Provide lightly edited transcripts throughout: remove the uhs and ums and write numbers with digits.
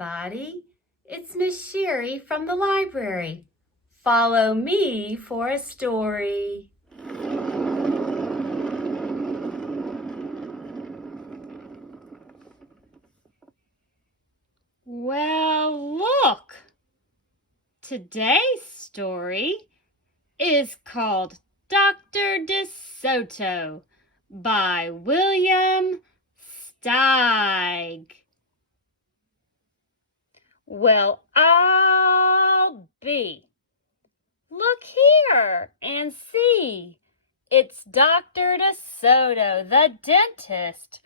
everybody. It's Miss Sherry from the library. Follow me for a story. Well, look! Today's story is called Dr. DeSoto by William Steig. Well, I'll be. Look here and see. It's Dr. DeSoto, the dentist,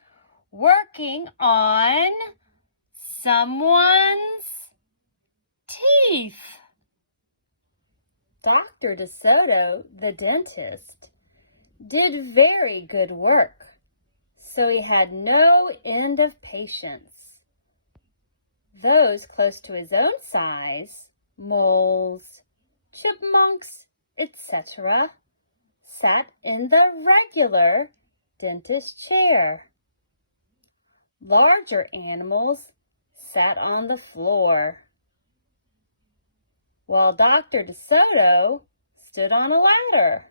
working on someone's teeth. Dr. DeSoto, the dentist, did very good work, so he had no end of patients. Those close to his own size, moles, chipmunks, etc., sat in the regular dentist chair. Larger animals sat on the floor, while Dr. DeSoto stood on a ladder.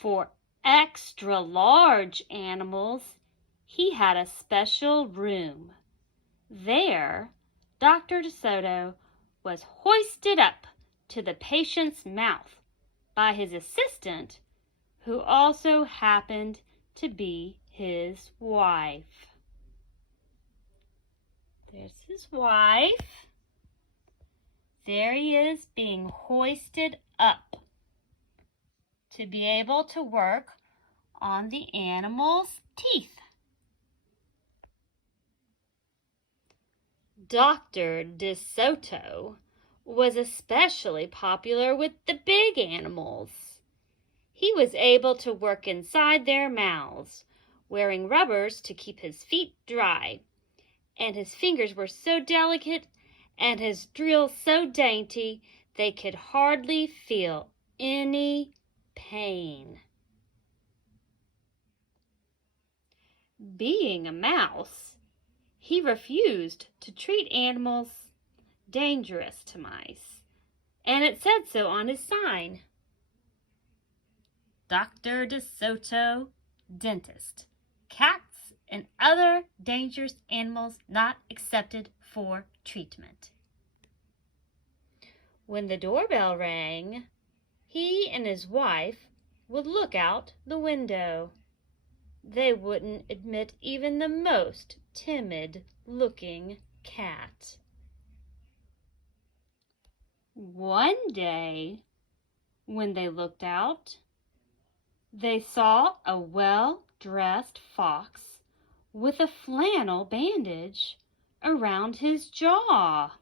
For extra large animals, he had a special room. There, Dr. DeSoto was hoisted up to the patient's mouth by his assistant, who also happened to be his wife. There's his wife. There he is being hoisted up to be able to work on the animal's teeth. Dr. DeSoto was especially popular with the big animals. He was able to work inside their mouths, wearing rubbers to keep his feet dry, and his fingers were so delicate and his drills so dainty they could hardly feel any pain. Being a mouse, he refused to treat animals dangerous to mice, and it said so on his sign. Dr. DeSoto, dentist. Cats and other dangerous animals not accepted for treatment. When the doorbell rang, he and his wife would look out the window. They wouldn't admit even the most timid-looking cat. One day, when they looked out, they saw a well-dressed fox with a flannel bandage around his jaw.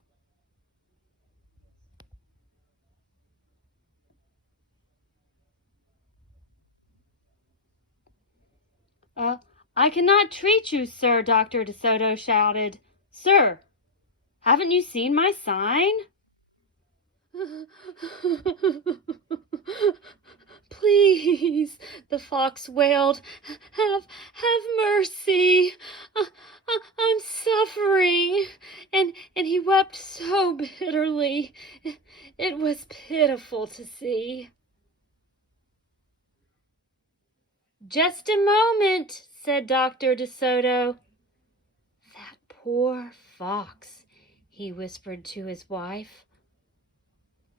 I cannot treat you, sir, Dr. DeSoto shouted. Sir, haven't you seen my sign? Please, the fox wailed, have mercy. I'm suffering. And he wept so bitterly. It was pitiful to see. Just a moment, said Dr. DeSoto. That poor fox, he whispered to his wife.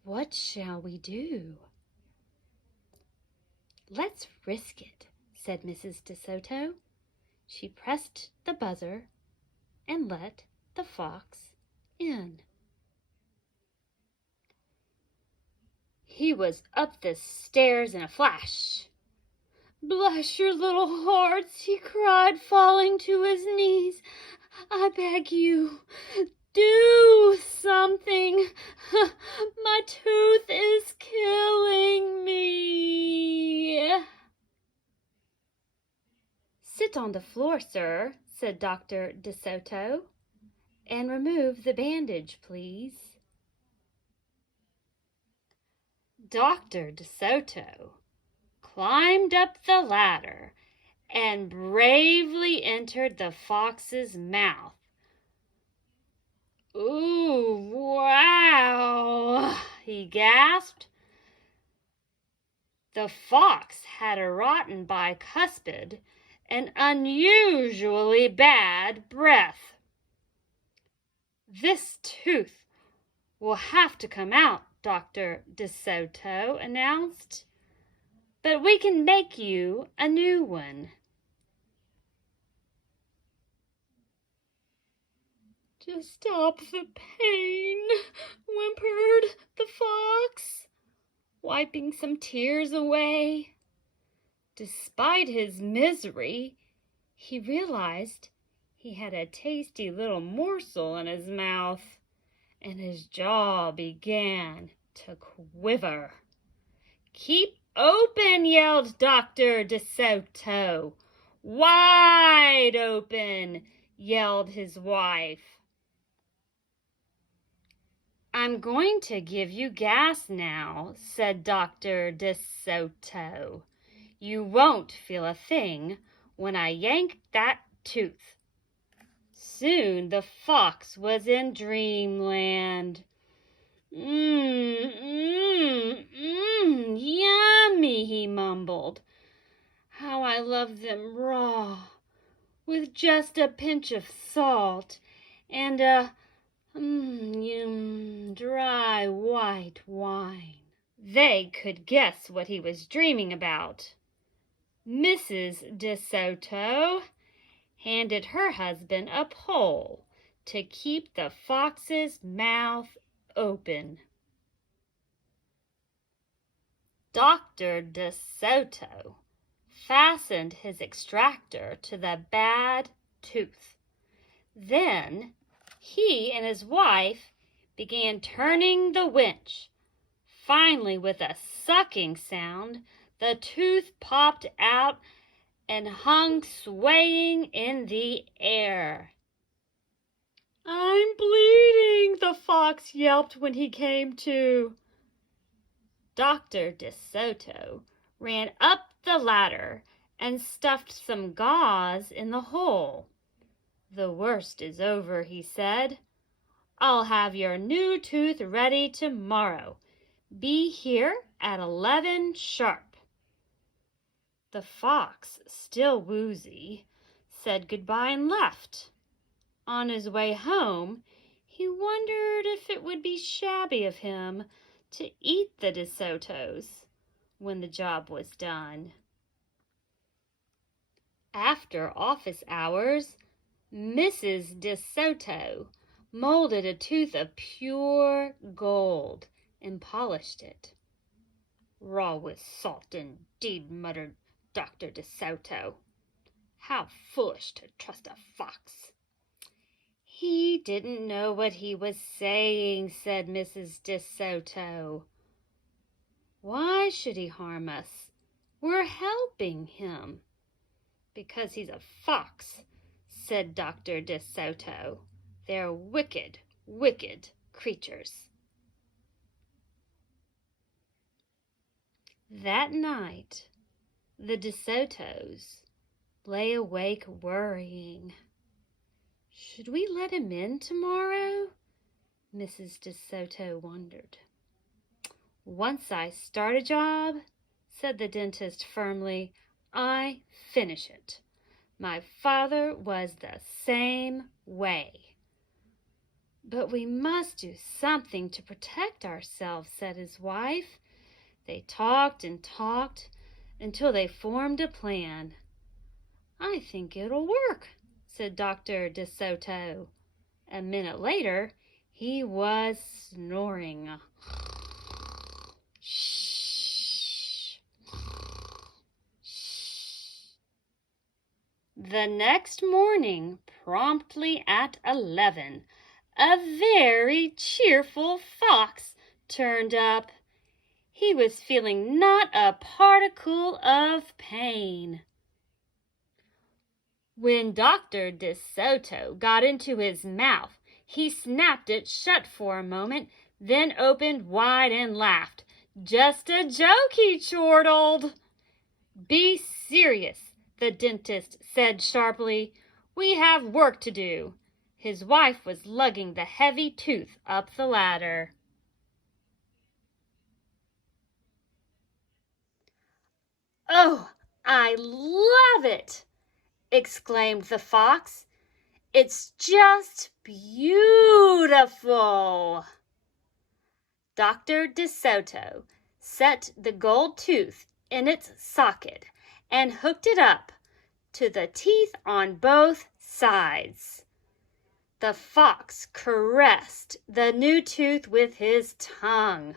What shall we do? Let's risk it, said Mrs. DeSoto. She pressed the buzzer and let the fox in. He was up the stairs in a flash. Bless your little hearts, he cried, falling to his knees. I beg you, do something. My tooth is killing me. Sit on the floor, sir, said Dr. DeSoto, and remove the bandage, please." Dr. DeSoto climbed up the ladder and bravely entered the fox's mouth. "Ooh, wow," he gasped. The fox had a rotten bicuspid and unusually bad breath. "This tooth will have to come out," Dr. DeSoto announced, "but we can make you a new one." "To stop the pain," whimpered the fox, wiping some tears away. Despite his misery, he realized he had a tasty little morsel in his mouth, and his jaw began to quiver. "Keep open," yelled Dr. DeSoto. "Wide open," yelled his wife. "I'm going to give you gas now," said Dr. DeSoto. "You won't feel a thing when I yank that tooth." Soon the fox was in dreamland. Yummy," he mumbled. "How I love them raw, with just a pinch of salt and a dry white wine." They could guess what he was dreaming about. Mrs. DeSoto handed her husband a pole to keep the fox's mouth open. Dr. DeSoto fastened his extractor to the bad tooth. Then he and his wife began turning the winch. Finally, with a sucking sound, the tooth popped out and hung swaying in the air. "I'm bleeding," the fox yelped when he came to. Dr. DeSoto ran up the ladder and stuffed some gauze in the hole. "The worst is over," he said. "I'll have your new tooth ready tomorrow. Be here at 11 sharp." The fox, still woozy, said goodbye and left. On his way home, he wondered if it would be shabby of him to eat the DeSotos when the job was done. After office hours, Mrs. DeSoto molded a tooth of pure gold and polished it. "Raw with salt, indeed," muttered Dr. DeSoto. "How foolish to trust a fox." "He didn't know what he was saying," said Mrs. DeSoto. "Why should he harm us? We're helping him." "Because he's a fox," said Dr. DeSoto. "They're wicked, wicked creatures." That night, the DeSotos lay awake worrying. "Should we let him in tomorrow?" Mrs. DeSoto wondered. "Once I start a job," said the dentist firmly, "I finish it. My father was the same way." "But we must do something to protect ourselves," said his wife. They talked and talked until they formed a plan. "I think it'll work," said Dr. DeSoto. A minute later, he was snoring. Shh. The next morning, promptly at 11, a very cheerful fox turned up. He was feeling not a particle of pain. When Dr. DeSoto got into his mouth, He snapped it shut for a moment, then opened wide and laughed. "Just a joke," he chortled. "Be serious," the dentist said sharply. "We have work to do." His wife was lugging the heavy tooth up the ladder. "Oh, I love it!" exclaimed the fox. "It's just beautiful." Dr. DeSoto set the gold tooth in its socket and hooked it up to the teeth on both sides. The fox caressed the new tooth with his tongue.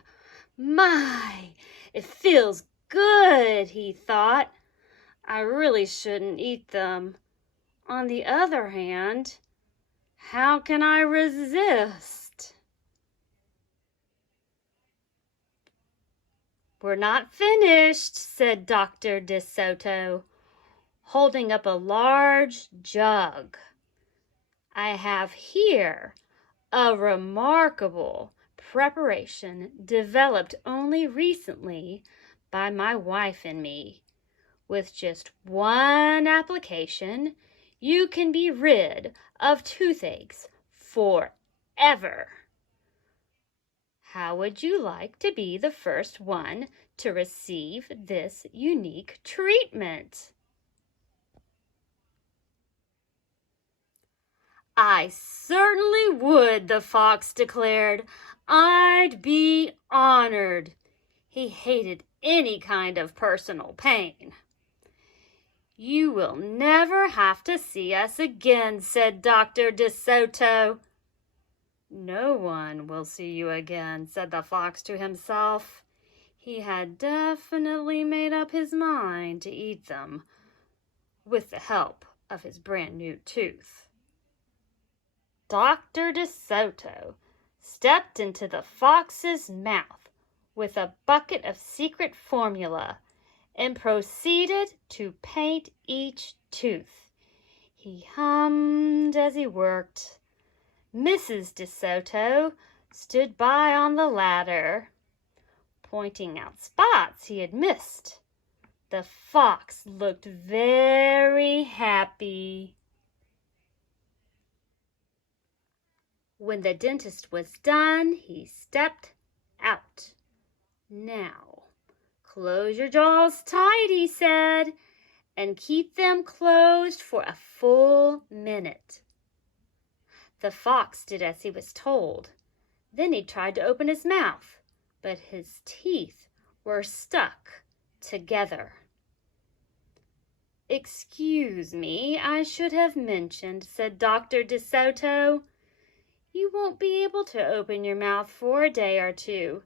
"My, it feels good," he thought. "I really shouldn't eat them. On the other hand, how can I resist?" "We're not finished," said Dr. DeSoto, holding up a large jug. "I have here a remarkable preparation developed only recently by my wife and me. With just one application, you can be rid of toothaches forever. How would you like to be the first one to receive this unique treatment?" "I certainly would," the fox declared. "I'd be honored." He hated any kind of personal pain. "You will never have to see us again," said Dr. DeSoto. "No one will see you again," said the fox to himself. He had definitely made up his mind to eat them with the help of his brand new tooth. Dr. DeSoto stepped into the fox's mouth with a bucket of secret formula and proceeded to paint each tooth. He hummed as he worked. Mrs. DeSoto stood by on the ladder, pointing out spots he had missed. The fox looked very happy. When the dentist was done, he stepped out. "Now, close your jaws tight," he said, "and keep them closed for a full minute." The fox did as he was told. Then he tried to open his mouth, but his teeth were stuck together. "Excuse me, I should have mentioned," said Dr. DeSoto. "You won't be able to open your mouth for a day or two.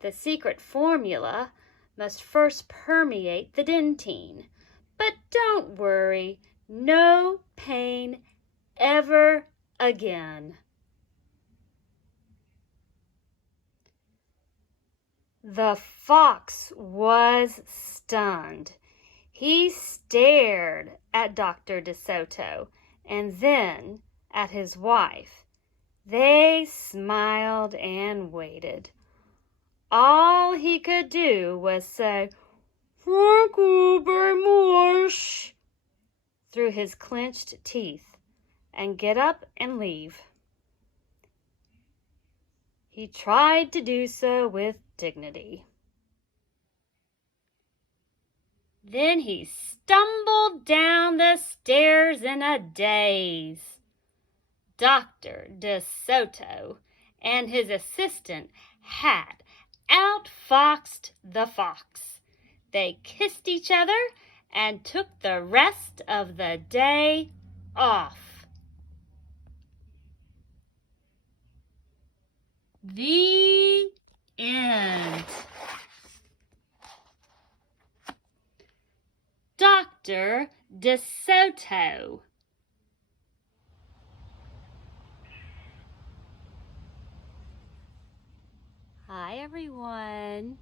The secret formula must first permeate the dentine. But don't worry, no pain ever again." The fox was stunned. He stared at Dr. DeSoto and then at his wife. They smiled and waited. All he could do was say, "Thank you very much," through his clenched teeth, and get up and leave. He tried to do so with dignity. Then he stumbled down the stairs in a daze. Dr. DeSoto and his assistant had outfoxed the fox. They kissed each other and took the rest of the day off. The end. Dr. DeSoto. Hi, everyone.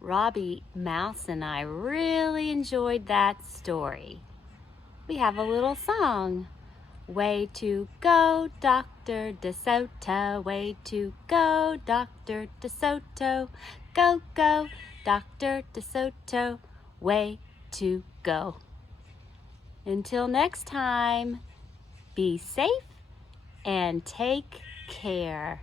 Robbie Mouse and I really enjoyed that story. We have a little song. Way to go, Dr. DeSoto. Way to go, Dr. DeSoto. Go, go, Dr. DeSoto. Way to go. Until next time, be safe and take care.